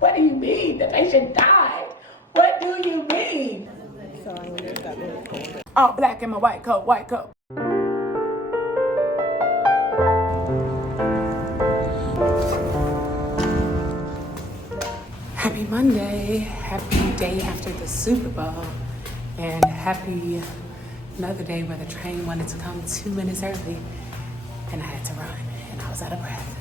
What do you mean? The patient died. What do you mean? So I wonder if that was All black in my white coat, white coat. Happy Monday, happy day after the Super Bowl, and happy another day where the train wanted to come 2 minutes early, and I had to run, and I was out of breath.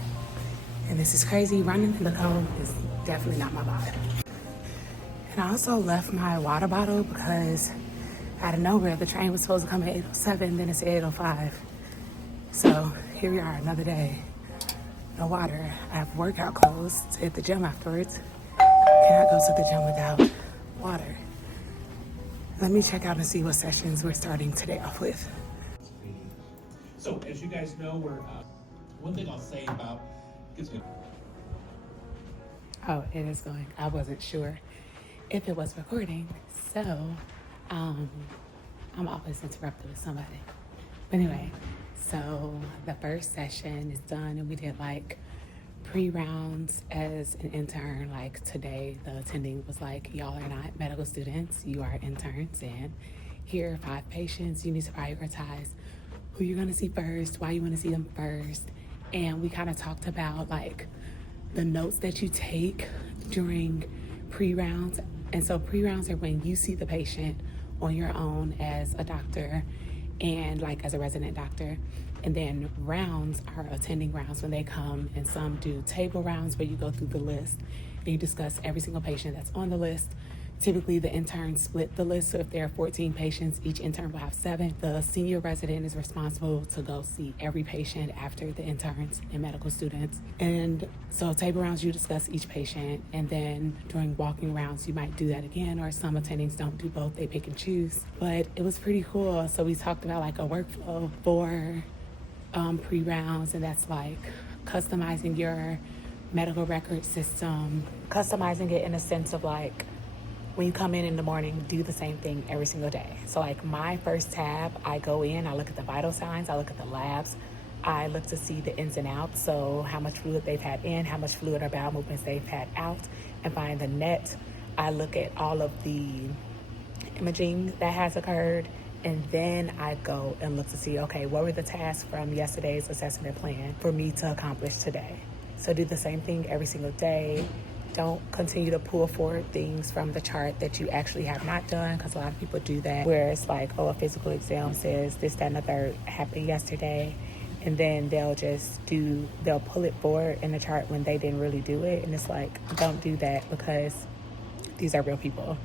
And this is crazy, running in the cold is definitely not my vibe. And I also left my water bottle because out of nowhere, the train was supposed to come at 8:07, then it's 8:05. So here we are, another day, no water. I have workout clothes to hit the gym afterwards. Cannot go to the gym without water. Let me check out and see what sessions we're starting today off with. So as you guys know, we're one thing I'll say about Oh, it is going. I wasn't sure if it was recording, so I'm always interrupted with somebody. But anyway, so the first session is done, and we did like pre-rounds as an intern. Like today, the attending was like, y'all are not medical students, you are interns, and here are 5 patients. You need to prioritize who you're gonna see first, why you wanna see them first. And we kind of talked about like the notes that you take during pre-rounds. And so pre-rounds are when you see the patient on your own as a doctor and like as a resident doctor. And then rounds are attending rounds when they come, and some do table rounds where you go through the list and you discuss every single patient that's on the list. Typically the interns split the list, so if there are 14 patients, each intern will have 7. The senior resident is responsible to go see every patient after the interns and medical students. And so table rounds, you discuss each patient, and then during walking rounds you might do that again, or some attendings don't do both, they pick and choose. But it was pretty cool. So we talked about like a workflow for pre-rounds, and that's like customizing your medical record system, customizing it in a sense of like, when you come in the morning, do the same thing every single day. So like my first tab, I go in, I look at the vital signs, I look at the labs, I look to see the ins and outs. So how much fluid they've had in, how much fluid or bowel movements they've had out, and find the net. I look at all of the imaging that has occurred, and then I go and look to see, okay, what were the tasks from yesterday's assessment plan for me to accomplish today? So do the same thing every single day. Don't continue to pull forward things from the chart that you actually have not done, because a lot of people do that, where it's like, oh, a physical exam says this, that, and the third happened yesterday, and then they'll pull it forward in the chart when they didn't really do it. And it's like, don't do that, because these are real people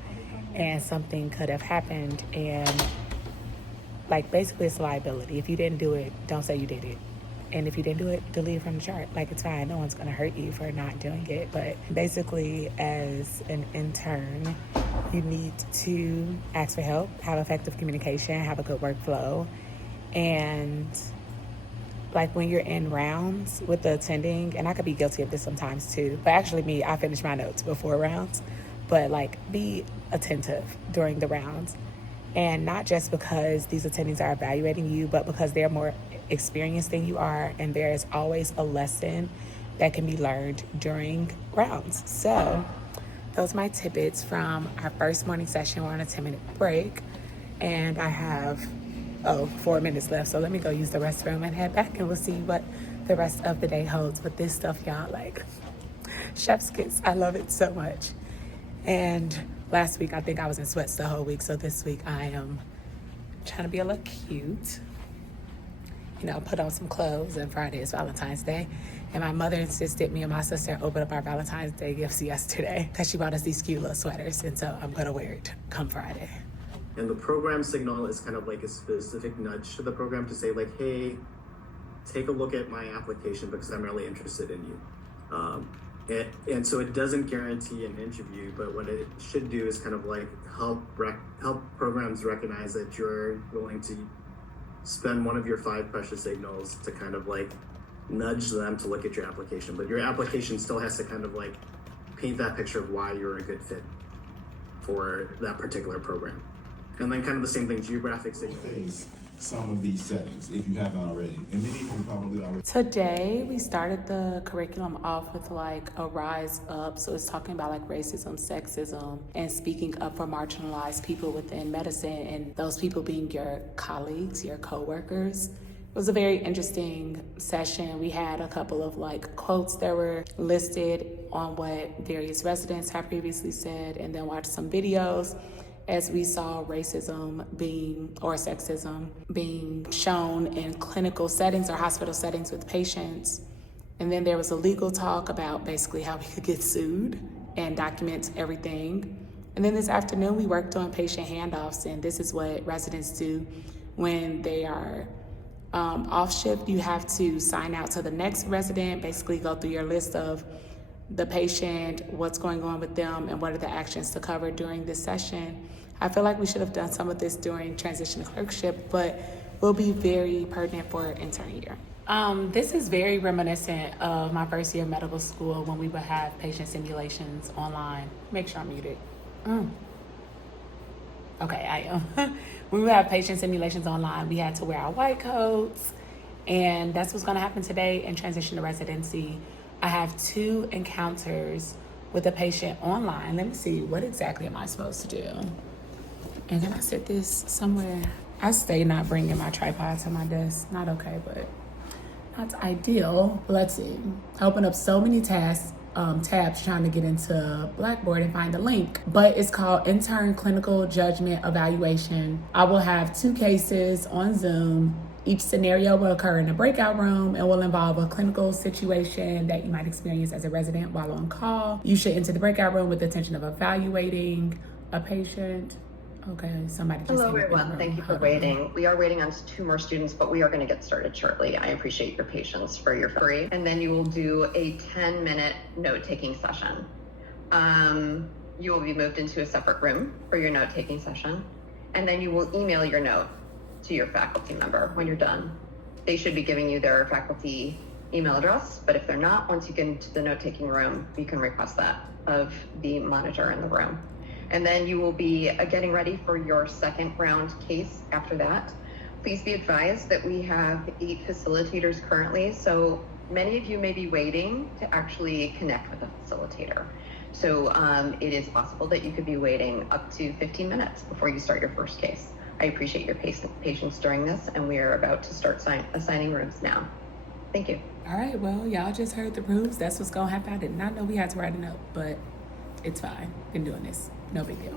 and something could have happened, and like basically it's a liability. If you didn't do it, don't say you did it. And if you didn't do it, delete it from the chart. Like, it's fine. No one's going to hurt you for not doing it. But basically, as an intern, you need to ask for help, have effective communication, have a good workflow. And like when you're in rounds with the attending, and I could be guilty of this sometimes too, but actually me, I finish my notes before rounds. But like, be attentive during the rounds. And not just because these attendings are evaluating you, but because they're more experienced than you are, and there is always a lesson that can be learned during rounds. So those are my tidbits from our first morning session. We're on a 10-minute break, and I have 4 minutes left, so let me go use the restroom and head back, and we'll see what the rest of the day holds. But this stuff, y'all, like, chef's kiss, I love it so much. And last week I think I was in sweats the whole week, so this week I am trying to be a little cute, put on some clothes. And Friday is Valentine's Day, and my mother insisted me and my sister open up our Valentine's Day gifts yesterday because she bought us these cute little sweaters, and so I'm gonna wear it come Friday. And the program signal is kind of like a specific nudge to the program to say like, hey, take a look at my application because I'm really interested in you. And so it doesn't guarantee an interview, but what it should do is kind of like help programs recognize that you're willing to spend one of your 5 precious signals to kind of like nudge them to look at your application. But your application still has to kind of like paint that picture of why you're a good fit for that particular program. And then kind of the same thing, geographic signals. some of these settings if you have not already. And many of them probably already. Today, we started the curriculum off with like a rise up. So it's talking about like racism, sexism, and speaking up for marginalized people within medicine, and those people being your colleagues, your coworkers. It was a very interesting session. We had a couple of like quotes that were listed on what various residents have previously said, and then watched some videos as we saw racism or sexism being shown in clinical settings or hospital settings with patients. And then there was a legal talk about basically how we could get sued and document everything. And then this afternoon we worked on patient handoffs, and this is what residents do when they are off shift. You have to sign out to the next resident, basically go through your list of the patient, what's going on with them, and what are the actions to cover during this session. I feel like we should have done some of this during transition clerkship, but will be very pertinent for intern year. This is very reminiscent of my first year of medical school when we would have patient simulations online. Make sure I'm muted. Okay, I am. When we would have patient simulations online, we had to wear our white coats, and that's what's gonna happen today in transition to residency. I have 2 encounters with a patient online. Let me see, what exactly am I supposed to do? And can I set this somewhere? I stay not bringing my tripod to my desk. Not okay, but not ideal. Let's see. I open up so many tabs trying to get into Blackboard and find a link, but it's called Intern Clinical Judgment Evaluation. I will have 2 cases on Zoom. Each scenario will occur in a breakout room and will involve a clinical situation that you might experience as a resident while on call. You should enter the breakout room with the intention of evaluating a patient. Okay, somebody just Hello everyone, thank you for waiting. We are waiting on 2 more students, but we are going to get started shortly. I appreciate your patience for your free. And then you will do a 10-minute note-taking session. You will be moved into a separate room for your note-taking session. And then you will email your note to your faculty member when you're done. They should be giving you their faculty email address, but if they're not, once you get into the note-taking room, you can request that of the monitor in the room. And then you will be getting ready for your second round case after that. Please be advised that we have 8 facilitators currently, so many of you may be waiting to actually connect with a facilitator. So it is possible that you could be waiting up to 15 minutes before you start your first case. I appreciate your patience during this, and we are about to start assigning rooms now. Thank you. All right, well, y'all just heard the rules. That's what's gonna happen. I did not know we had to write a note, but it's fine. Been doing this. No big deal.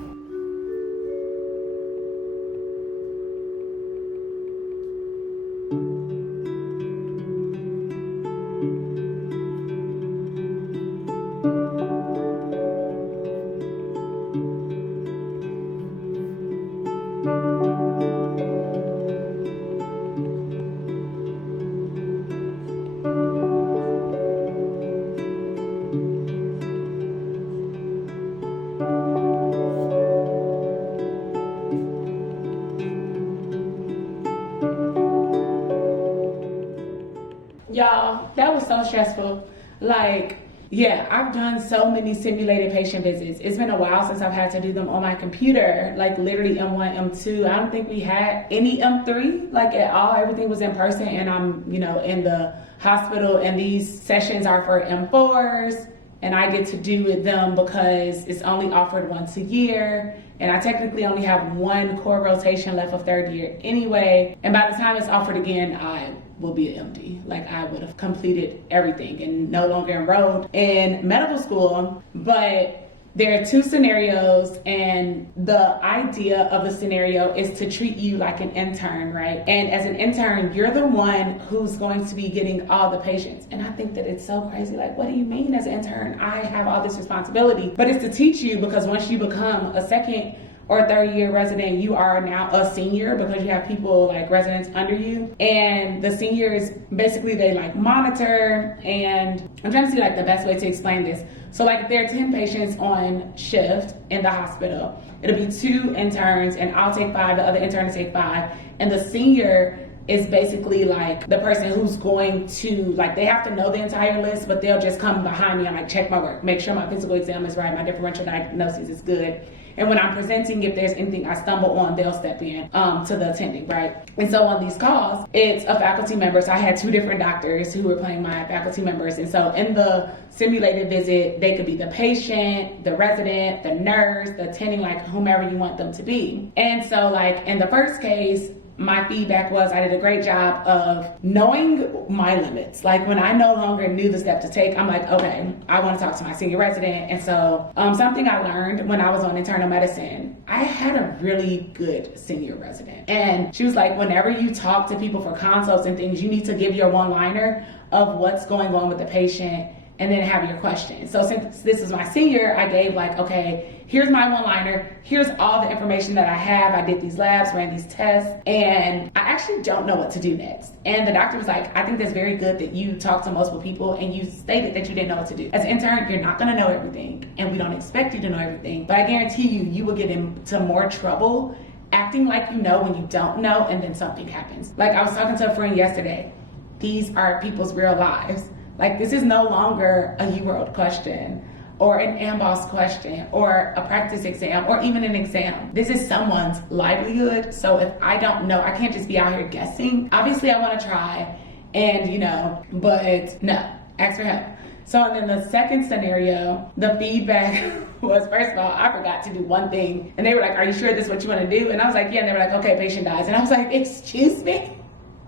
Y'all, that was so stressful. Like, yeah, I've done so many simulated patient visits. It's been a while since I've had to do them on my computer, like literally M1, M2. I don't think we had any M3, like at all. Everything was in person, and I'm, in the hospital, and these sessions are for M4s, and I get to do with them because it's only offered once a year, and I technically only have 1 core rotation left of 3rd year anyway, and by the time it's offered again, I will be empty. Like, I would have completed everything and no longer enrolled in medical school. But there are 2 scenarios, and the idea of the scenario is to treat you like an intern, right? And as an intern, you're the one who's going to be getting all the patients. And I think that it's so crazy. Like, what do you mean as an intern? I have all this responsibility. But it's to teach you, because once you become a 2nd or 3rd year resident, you are now a senior, because you have people like residents under you. And the seniors, basically they like monitor, and I'm trying to see like the best way to explain this. So like if there are 10 patients on shift in the hospital, it'll be 2 interns, and I'll take 5, the other intern will take 5. And the senior is basically like the person who's going to, like, they have to know the entire list, but they'll just come behind me and like check my work, make sure my physical exam is right, my differential diagnosis is good. And when I'm presenting, if there's anything I stumble on, they'll step in to the attending, right? And so on these calls, it's a faculty member. So I had 2 different doctors who were playing my faculty members. And so in the simulated visit, they could be the patient, the resident, the nurse, the attending, like whomever you want them to be. And so like in the first case, my feedback was I did a great job of knowing my limits. Like when I no longer knew the step to take, I'm like, okay, I want to talk to my senior resident. And so something I learned when I was on internal medicine, I had a really good senior resident. And she was like, whenever you talk to people for consults and things, you need to give your one-liner of what's going on with the patient and then have your question. So since this is my senior, I gave like, okay, here's my one-liner, here's all the information that I have, I did these labs, ran these tests, and I actually don't know what to do next. And the doctor was like, I think that's very good that you talk to multiple people and you stated that you didn't know what to do. As an intern, you're not gonna know everything, and we don't expect you to know everything, but I guarantee you, you will get into more trouble acting like you know when you don't know, and then something happens. Like I was talking to a friend yesterday, these are people's real lives. Like this is no longer a UWorld question or an AMBOSS question or a practice exam or even an exam. This is someone's livelihood. So if I don't know, I can't just be out here guessing. Obviously I want to try and but no, ask for help. So then the second scenario, the feedback was, first of all, I forgot to do one thing. And they were like, are you sure this is what you want to do? And I was like, yeah. And they were like, okay, patient dies. And I was like, excuse me?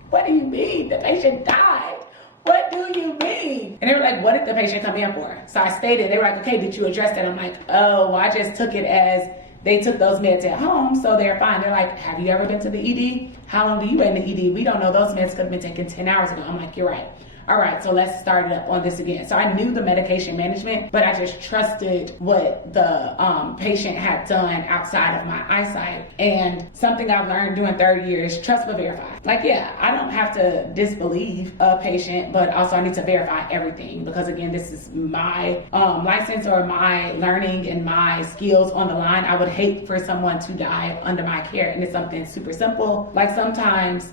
What do you mean? The patient died? What do you mean? And they were like, what did the patient come in for? So I stated, they were like, okay, did you address that? I'm like, oh, well, I just took it as they took those meds at home, so they're fine. They're like, have you ever been to the ED? How long do you wait in the ED? We don't know, those meds could have been taken 10 hours ago. I'm like, you're right. All right, so let's start it up on this again. So I knew the medication management, but I just trusted what the patient had done outside of my eyesight. And something I've learned doing 3rd year is trust but verify. Like, yeah, I don't have to disbelieve a patient, but also I need to verify everything because again, this is my license or my learning and my skills on the line. I would hate for someone to die under my care, and it's something super simple. Like sometimes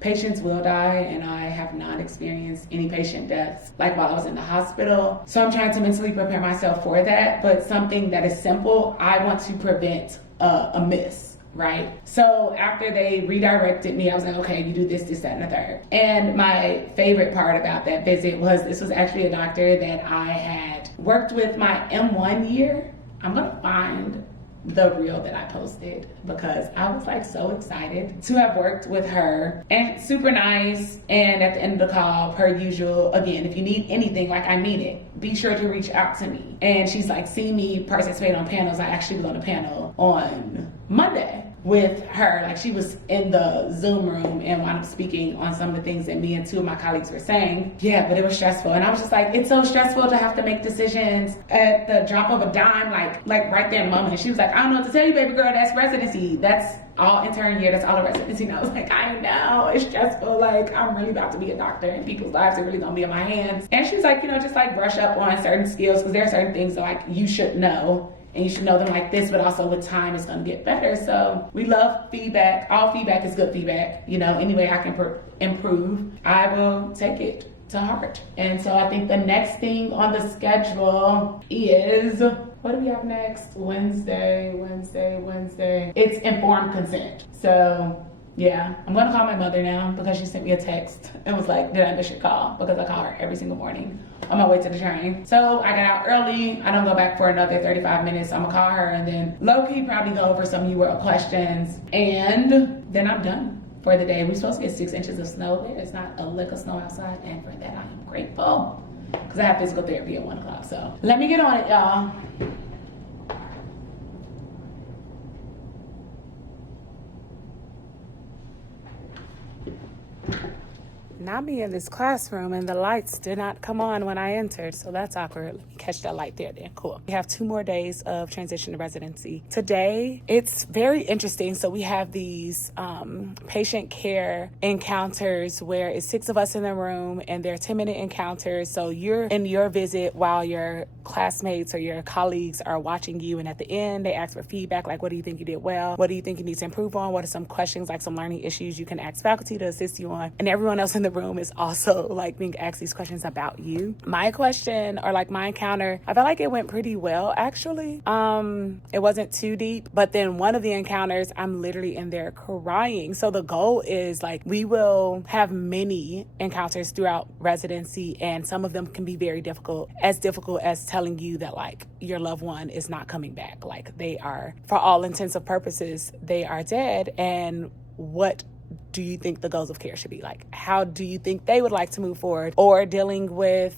patients will die, and I have not experienced any patient deaths like while I was in the hospital. So I'm trying to mentally prepare myself for that, but something that is simple, I want to prevent a miss, right? So after they redirected me, I was like, okay, you do this, this, that, and the third. And my favorite part about that visit was this was actually a doctor that I had worked with my M1 year. I'm gonna find the reel that I posted because I was like so excited to have worked with her, and super nice. And at the end of the call, per usual, again, if you need anything, like I mean it, be sure to reach out to me. And she's like, see me participate on panels. I actually was on a panel on Monday with her. Like she was in the Zoom room and wound up speaking on some of the things that me and 2 of my colleagues were saying. Yeah, but it was stressful. And I was just like, it's so stressful to have to make decisions at the drop of a dime, like right there in the moment. And she was like, I don't know what to tell you, baby girl, that's residency. That's all intern year, that's all a residency. And I was like, I know, it's stressful. Like I'm really about to be a doctor and people's lives are really gonna be in my hands. And she was like, just like brush up on certain skills because there are certain things that like you should know. And you should know them like this, but also with time it's gonna get better. So we love feedback. All feedback is good feedback. Any way I can improve, I will take it to heart. And so I think the next thing on the schedule is, what do we have next? Wednesday. It's informed consent. So yeah, I'm gonna call my mother now because she sent me a text and was like, did I miss your call? Because I call her every single morning on my way to the train. So I got out early. I don't go back for another 35 minutes. So I'm gonna call her and then low-key probably go over some UWorld questions. And then I'm done for the day. We're supposed to get 6 inches of snow. There's not a lick of snow outside. And for that, I am grateful because I have physical therapy at 1 o'clock. So let me get on it, y'all. Not me in this classroom, and the lights did not come on when I entered, so that's awkward. Let me catch that light there then. Cool. We have 2 more days of transition to residency. Today, it's very interesting. So we have these patient care encounters where it's 6 of us in the room, and they're 10-minute encounters. So you're in your visit while your classmates or your colleagues are watching you, and at the end, they ask for feedback, like, what do you think you did well? What do you think you need to improve on? What are some questions, like some learning issues you can ask faculty to assist you on? And everyone else in the room is also like being asked these questions about you. My question, or like my encounter, I felt like it went pretty well, actually. It wasn't too deep, but then one of the encounters, I'm literally in there crying. So the goal is like, we will have many encounters throughout residency, and some of them can be very difficult as telling you that like your loved one is not coming back. Like they are, for all intents and purposes, they are dead. And what do you think the goals of care should be? Like, how do you think they would like to move forward? Or dealing with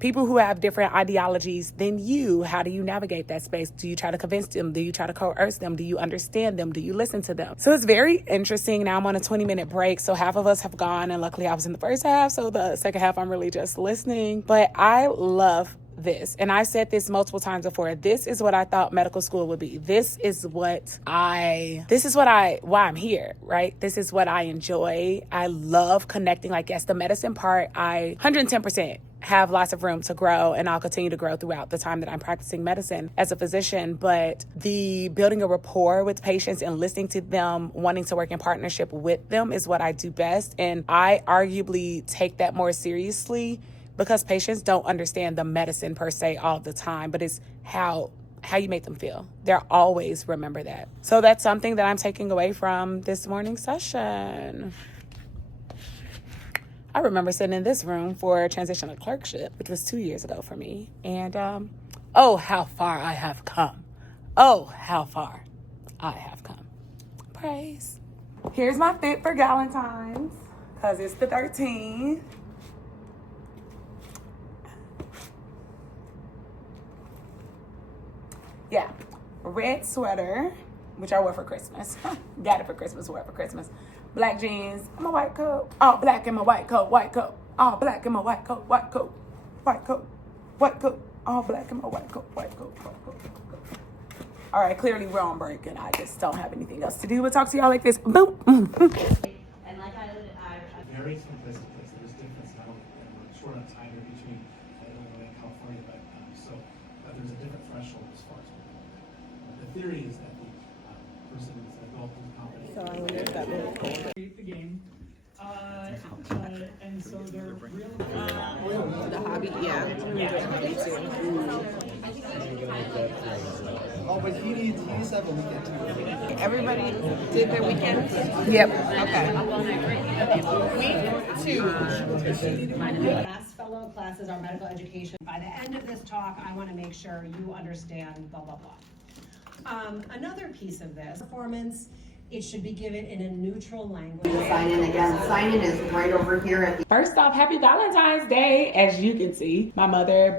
people who have different ideologies than you, how do you navigate that space? Do you try to convince them? Do you try to coerce them? Do you understand them? Do you listen to them? So it's very interesting. Now I'm on a 20-minute break, so half of us have gone, and luckily I was in the first half, so the second half I'm really just listening. But I love this, and I said this multiple times before, this is what I thought medical school would be. This is why I'm here, right? This is what I enjoy. I love connecting. Like, yes, the medicine part, I 110% have lots of room to grow, and I'll continue to grow throughout the time that I'm practicing medicine as a physician. But the building a rapport with patients and listening to them, wanting to work in partnership with them is what I do best. And I arguably take that more seriously because patients don't understand the medicine per se all the time, but it's how you make them feel. They'll always remember that. So that's something that I'm taking away from this morning's session. I remember sitting in this room for transitional clerkship, which was 2 years ago for me. And oh, how far I have come. Oh, how far I have come. Praise. Here's my fit for Valentine's, because it's the 13th. Yeah, red sweater, which I wore for Christmas. Got it for Christmas, wore it for Christmas. Black jeans, my white coat. All black in my white coat, white coat. All black in my white coat, white coat. White coat, white coat. All black in my white coat, white coat, white coat. All right, clearly we're on break, and I just don't have anything else to do but talk to y'all like this. Boom. And like I Very simplistic place. There's difference now. We're short on time here between Illinois and California, but there's a different threshold as far as the theory is that the person is an adult who's competent. So I wonder if that will record. Create the game. And so they're real. The hobby, yeah. I'm gonna do a hobby too. Oh, but he needs to have a weekend too. Everybody did their weekends? Yep. Okay. Week 2. last fellow classes are medical education. By the end of this talk, I want to make sure you understand blah, blah, blah. Another piece of this, performance, it should be given in a neutral language. Sign in again. Sign in is right over here at the First off, happy Valentine's Day. As you can see, my mother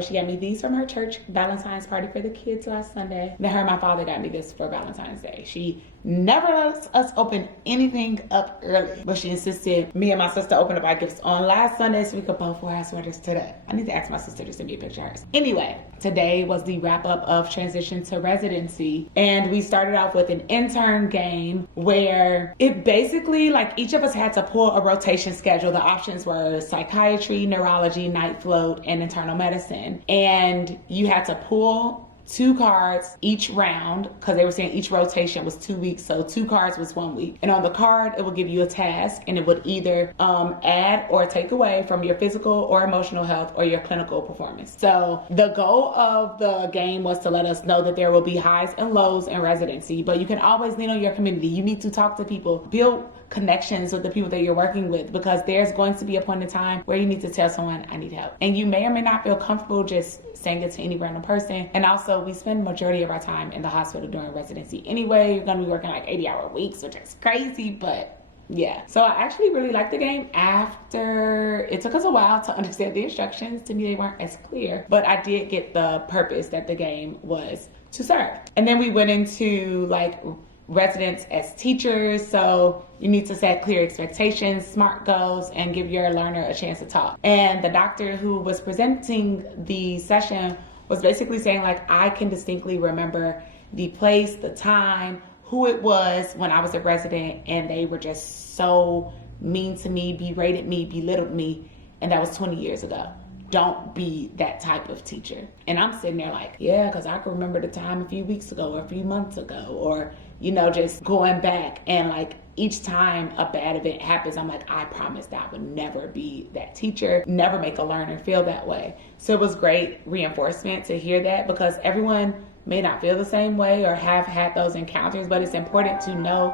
she got me these from her church Valentine's party for the kids last Sunday. Then her and my father got me this for Valentine's Day. She never lets us open anything up early, but she insisted me and my sister open up our gifts on last Sunday so we could both wear our sweaters today. I need to ask my sister to send me a picture of hers. Anyway, today was the wrap up of transition to residency, and we started off with an intern game where it basically, like, each of us had to pull a rotation schedule. The options were psychiatry, neurology, night float, and internal medicine. And you had to pull 2 cards each round, because they were saying each rotation was 2 weeks, so 2 cards was 1 week. And on the card, it would give you a task, and it would either add or take away from your physical or emotional health or your clinical performance. So the goal of the game was to let us know that there will be highs and lows in residency, but you can always lean on your community. You need to talk to people, build connections with the people that you're working with, because there's going to be a point in time where you need to tell someone, I need help. And you may or may not feel comfortable just saying it to any random person. And also, we spend the majority of our time in the hospital during residency anyway. You're going to be working like 80-hour weeks, which is crazy, but yeah. So I actually really liked the game. After it took us a while to understand the instructions, to me they weren't as clear, but I did get the purpose that the game was to serve. And then we went into like residents as teachers, so you need to set clear expectations, SMART goals, and give your learner a chance to talk. And the doctor who was presenting the session was basically saying, like, I can distinctly remember the place, the time, who it was when I was a resident, and they were just so mean to me, berated me, belittled me, and that was 20 years ago. Don't be that type of teacher. And I'm sitting there like, yeah, because I can remember the time a few weeks ago or a few months ago, or, you know, just going back. And like each time a bad event happens, I'm like, I promised I would never be that teacher, never make a learner feel that way. So it was great reinforcement to hear that, because everyone may not feel the same way or have had those encounters, but it's important to know,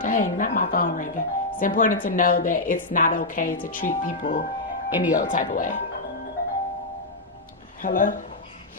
dang, not my phone ringing. It's important to know that it's not okay to treat people any other type of way. Hello?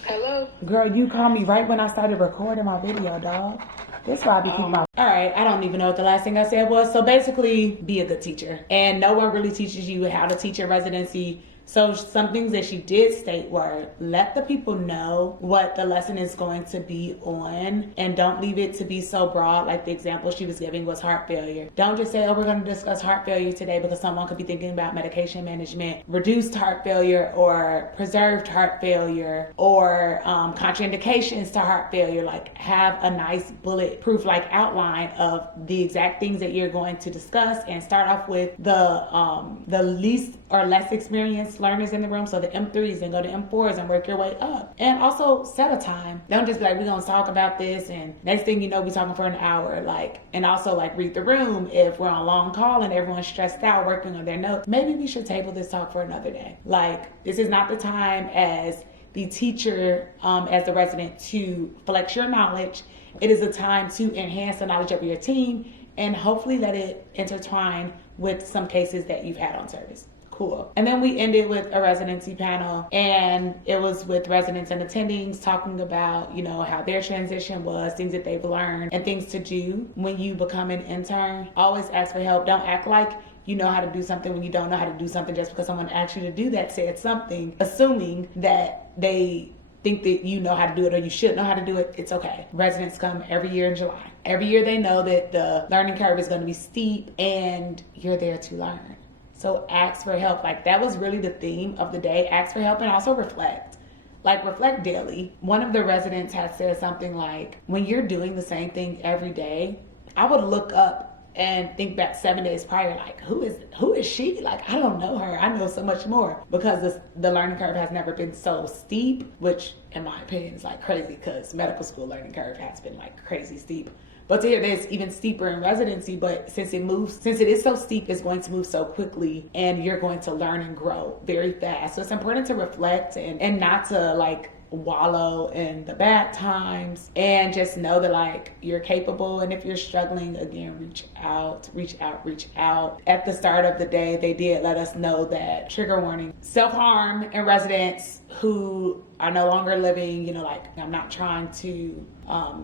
Hello. Girl, you called me right when I started recording my video, dog. This why I be keeping my... All right, I don't even know what the last thing I said was. So basically, be a good teacher. And no one really teaches you how to teach a residency. So some things that she did state were, let the people know what the lesson is going to be on, and don't leave it to be so broad. Like the example she was giving was heart failure. Don't just say, oh, we're going to discuss heart failure today, because someone could be thinking about medication management, reduced heart failure, or preserved heart failure, or contraindications to heart failure. Like, have a nice bulletproof like outline of the exact things that you're going to discuss, and start off with the least or less experienced learners in the room, so the M3s, and go to M4s and work your way up. And also set a time. Don't just be like, we're gonna talk about this, and next thing you know, we're talking for an hour. Like, and also like read the room. If we're on a long call and everyone's stressed out working on their notes, maybe we should table this talk for another day. Like, this is not the time as the teacher, as the resident, to flex your knowledge. It is a time to enhance the knowledge of your team, and hopefully let it intertwine with some cases that you've had on service. Cool. And then we ended with a residency panel, and it was with residents and attendings talking about, you know, how their transition was, things that they've learned, and things to do when you become an intern. Always ask for help. Don't act like you know how to do something when you don't know how to do something just because someone asked you to do that, said something, assuming that they think that you know how to do it or you should know how to do it. It's okay. Residents come every year in July. Every year they know that the learning curve is going to be steep, and you're there to learn. So ask for help. Like, that was really the theme of the day. Ask for help, and also reflect. Like, reflect daily. One of the residents had said something like, when you're doing the same thing every day, I would look up and think back 7 days prior, like, who is she? Like, I don't know her. I know so much more, because the learning curve has never been so steep, which in my opinion is like crazy, because medical school learning curve has been like crazy steep. But to hear this, even steeper in residency, but since it is so steep, it's going to move so quickly, and you're going to learn and grow very fast. So it's important to reflect and not to like wallow in the bad times, and just know that like you're capable. And if you're struggling, again, reach out. At the start of the day, they did let us know that, trigger warning, self-harm in residents who are no longer living, you know, like, I'm not trying to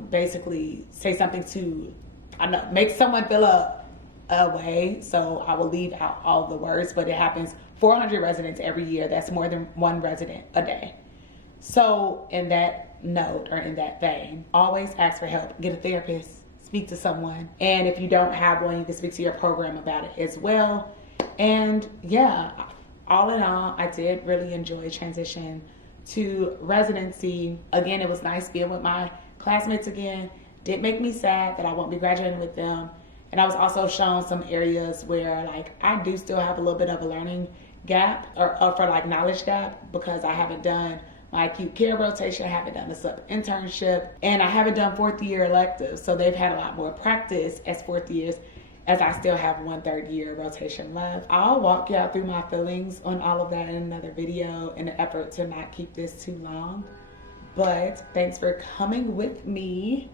basically say something to, I know, make someone feel a way, so I will leave out all the words, but it happens 400 residents every year. That's more than one resident a day. So in that note, or in that vein, always ask for help. Get a therapist, speak to someone. And if you don't have one, you can speak to your program about it as well. And yeah, all in all, I did really enjoy transition to residency. Again, it was nice being with my classmates again. Did make me sad that I won't be graduating with them. And I was also shown some areas where like I do still have a little bit of a learning gap, or for like knowledge gap, because I haven't done my acute care rotation, I haven't done a sub internship, and I haven't done fourth year electives. So they've had a lot more practice as fourth years, as I still have 1/3 year rotation left. I'll walk y'all through my feelings on all of that in another video in an effort to not keep this too long. But thanks for coming with me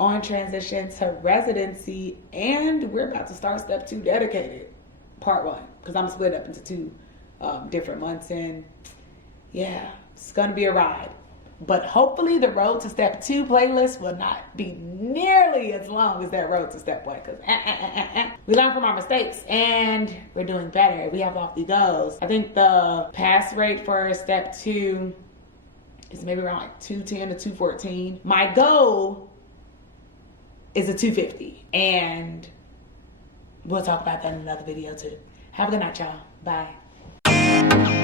on transition to residency, and we're about to start step 2 dedicated, part 1, because I'm split up into 2 different months, and yeah, it's gonna be a ride. But hopefully the road to step 2 playlist will not be nearly as long as that road to step 1, because we learn from our mistakes and we're doing better. We have lofty goals. I think the pass rate for step 2 is maybe around like 210 to 214. My goal is a 250. And we'll talk about that in another video too. Have a good night, y'all. Bye.